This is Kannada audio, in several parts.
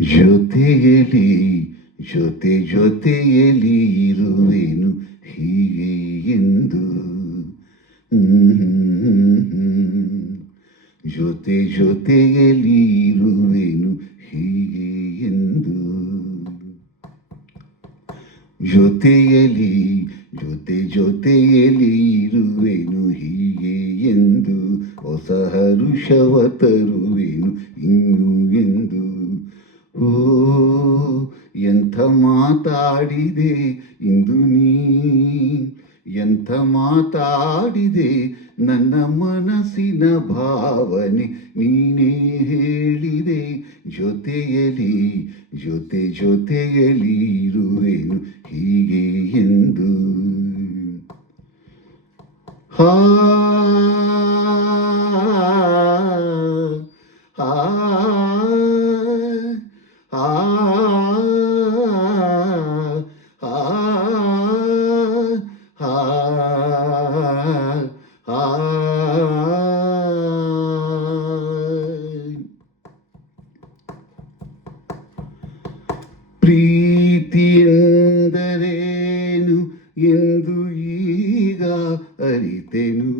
ಜೊತೆಯಲಿ ಜೊತೆಯಲಿ ಇರುವೆನು ಹೀಗೆ ಎಂದು. ಜೊತೆಯಲಿ ಇರುವೆನು ಹೀಗೆ ಎಂದು. ಜೊತೆಯಲಿ ಜೊತೆಯಲಿ ಇರುವೆನು ಹೀಗೆ ಎಂದು. ಹೊಸ ಹರುಷವ ತರುವೆನು ಇನ್ನು ಎಂದು. ಓ ಎಂಥ ಮಾತಾಡಿದೆ ಇಂದು ನೀ, ಎಂಥ ಮಾತಾಡಿದೆ ನನ್ನ ಮನಸ್ಸಿನ ಭಾವನೆ ನೀನೇ ಹೇಳಿದೆ. ಜೊತೆಯಲಿ ಜೊತೆಯಲಿ ಇರುವೆನು ಹೀಗೆ ಎಂದು. ಹಾ ಆ ಆ ಪ್ರೀತಿಯೆಂದರೇನು ಎಂದು ಈಗ ಅರಿತೆನು.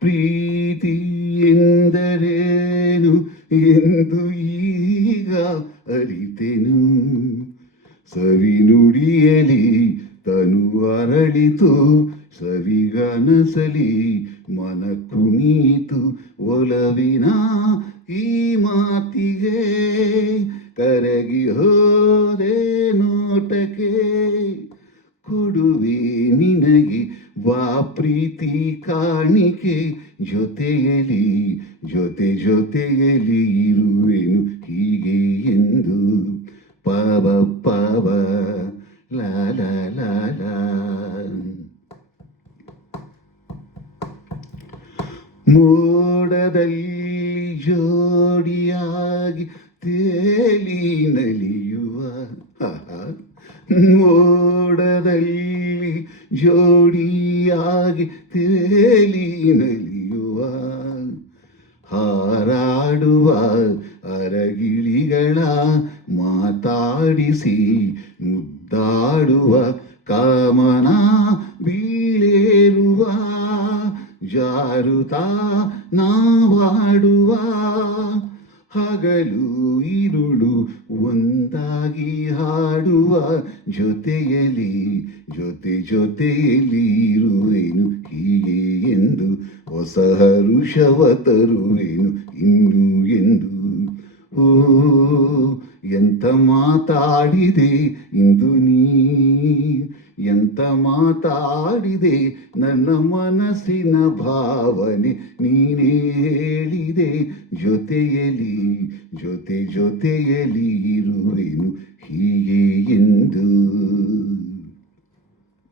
ಪ್ರೀತಿಯೆಂದರೇನು ಎಂದು ಈಗ ಅರಿತೆನು. ಸವಿ ನುಡಿಯಲಿ ತನು ಅರಳಿತು, ಸವಿಗನಸಲಿ ಮನ ಕುಣಿತು. ಒಲವಿನ ಈ ಮಾತಿಗೆ ಕರಗಿ ಹೋದೆ ನೋಟಕ್ಕೆ. ಕೊಡುವೆ ನಿನಗೆ ಬಾ ಪ್ರೀತಿ ಕಾಣಿಕೆ. ಜೊತೆಯಲಿ ಜೊತೆಯಲಿ ಇರುವೆನು ಹೀಗೆ ಎಂದು. ಪವ ಪವ ಲಾ ಲಾ ಲಾ ಲಾ. ಮೋಡದಲ್ಲಿ ಜೋಡಿಯಾಗಿ ತೇಲಿ ನಲಿಯುವ. ಮೋಡದಲ್ಲಿ ಜೋಡಿಯಾಗಿ ತೇಲಿ ನಲಿಯುವ. ಹಾರಾಡುವ ಅರಗಿಳಿಗಳ ಮಾತಾಡಿಸಿ ಮುದ್ದಾಡುವ. ಕಾಮನ ಬೀಳೇರುವ ಜಾರುತ್ತಾ ನಾವಾಡುವ. ಹಗಲು ഇരുಳು ಒಂದಾಗಿ ಹಾಡುವ. ಜೊತೆಯಲಿ ಜೊತೆಯಲಿ ಇರುವೆನು ಹೀಗೆ ಎಂದು. ಹೊಸ ಹರುಷವ ತರುವೆನು ಇನ್ನು ಎಂದು. ಓ ಎಂಥ ಮಾತಾಡಿದೆ ಇಂದು ನೀ, ಎಂಥ ಮಾತಾಡಿದೆ ನನ್ನ ಮನಸ್ಸಿನ ಭಾವನೆ ನೀನೇ ಹೇಳಿದೆ. ಜೊತೆಯಲಿ ಜೊತೆಯಲಿ ಇರುವೆನು ಹೀಗೆ ಎಂದು.